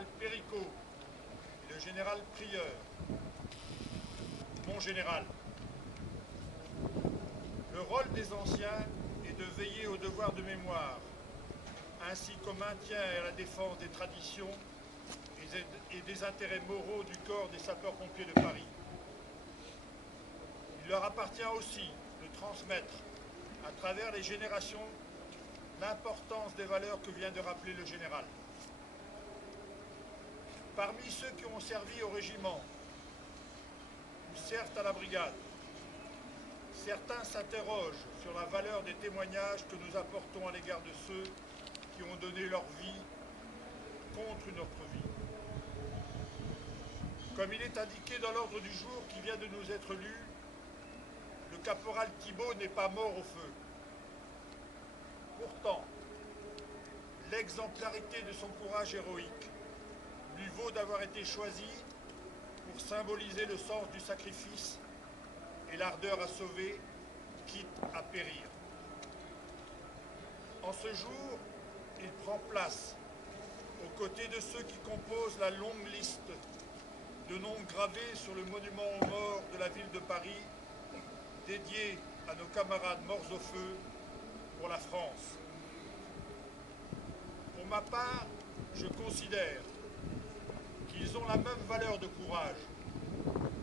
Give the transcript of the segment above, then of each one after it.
général Péricot et le général Prieur. Mon général, le rôle des anciens est de veiller au devoir de mémoire, ainsi qu'au maintien et à la défense des traditions et des intérêts moraux du corps des sapeurs-pompiers de Paris. Il leur appartient aussi de transmettre, à travers les générations, l'importance des valeurs que vient de rappeler le général. Parmi ceux qui ont servi au régiment ou servent à la brigade, certains s'interrogent sur la valeur des témoignages que nous apportons à l'égard de ceux qui ont donné leur vie contre notre vie. Comme il est indiqué dans l'ordre du jour qui vient de nous être lu, le caporal Thibault n'est pas mort au feu. Pourtant, l'exemplarité de son courage héroïque lui vaut d'avoir été choisi pour symboliser le sens du sacrifice et l'ardeur à sauver, quitte à périr. En ce jour, il prend place aux côtés de ceux qui composent la longue liste de noms gravés sur le monument aux morts de la ville de Paris, dédié à nos camarades morts au feu pour la France. Pour ma part, je considère qu'ils ont la même valeur de courage,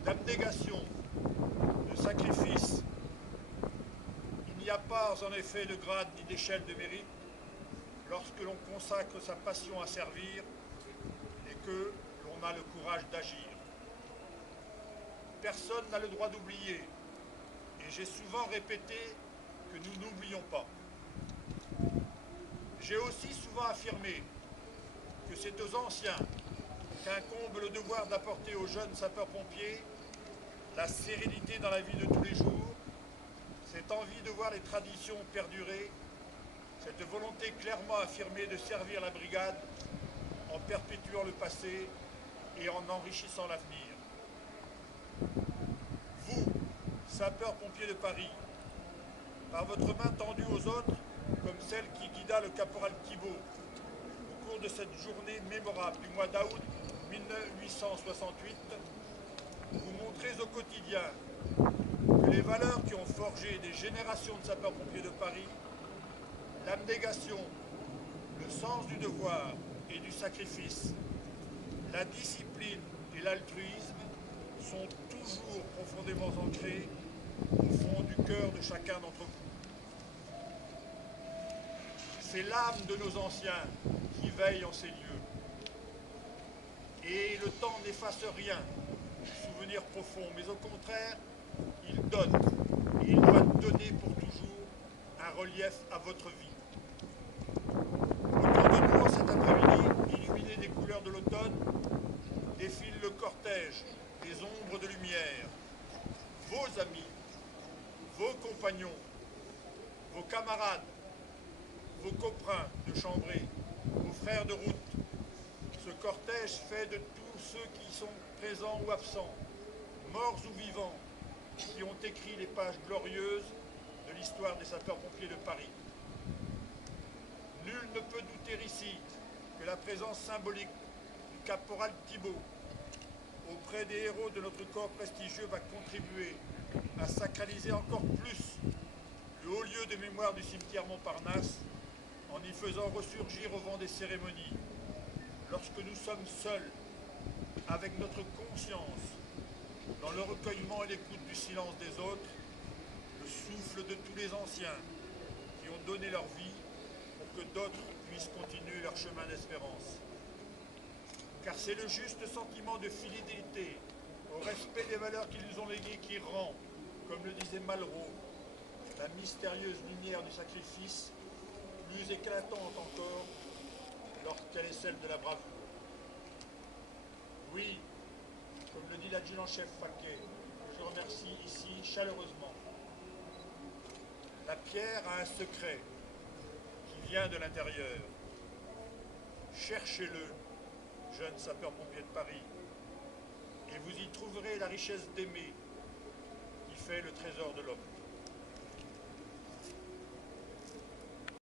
d'abnégation, de sacrifice. Il n'y a pas en effet de grade ni d'échelle de mérite lorsque l'on consacre sa passion à servir et que l'on a le courage d'agir. Personne n'a le droit d'oublier, et j'ai souvent répété que nous n'oublions pas. J'ai aussi souvent affirmé que c'est aux anciens qu'incombe le devoir d'apporter aux jeunes sapeurs-pompiers la sérénité dans la vie de tous les jours, cette envie de voir les traditions perdurer, cette volonté clairement affirmée de servir la brigade en perpétuant le passé et en enrichissant l'avenir. Vous, sapeurs-pompiers de Paris, par votre main tendue aux autres, comme celle qui guida le caporal Thibault au cours de cette journée mémorable du mois d'août 1868, vous montrez au quotidien que les valeurs qui ont forgé des générations de sapeurs-pompiers de Paris, l'abnégation, le sens du devoir et du sacrifice, la discipline et l'altruisme sont toujours profondément ancrés au fond du cœur de chacun d'entre vous. C'est l'âme de nos anciens qui veille en ces lieux. Et le temps n'efface rien du souvenir profond, mais au contraire, il donne, et il doit donner pour toujours un relief à votre vie. Autour de nous, cet après-midi, illuminé des couleurs de l'automne, défile le cortège des ombres de lumière. Vos amis, vos compagnons, vos camarades, vos copains de chambrée, vos frères de route. Ce cortège fait de tous ceux qui sont présents ou absents, morts ou vivants, qui ont écrit les pages glorieuses de l'histoire des sapeurs-pompiers de Paris. Nul ne peut douter ici que la présence symbolique du caporal Thibault auprès des héros de notre corps prestigieux va contribuer à sacraliser encore plus le haut lieu de mémoire du cimetière Montparnasse en y faisant ressurgir au vent des cérémonies, lorsque nous sommes seuls, avec notre conscience, dans le recueillement et l'écoute du silence des autres, le souffle de tous les anciens qui ont donné leur vie pour que d'autres puissent continuer leur chemin d'espérance. Car c'est le juste sentiment de fidélité au respect des valeurs qu'ils nous ont léguées qui rend, comme le disait Malraux, la mystérieuse lumière du sacrifice plus éclatante encore lorsqu'elle est celle de la bravoure. Oui, comme le dit l'adjudant-chef Faquet, que je remercie ici chaleureusement. La pierre a un secret qui vient de l'intérieur. Cherchez-le, jeunes sapeurs-pompiers de Paris, et vous y trouverez la richesse d'aimer qui fait le trésor de l'homme.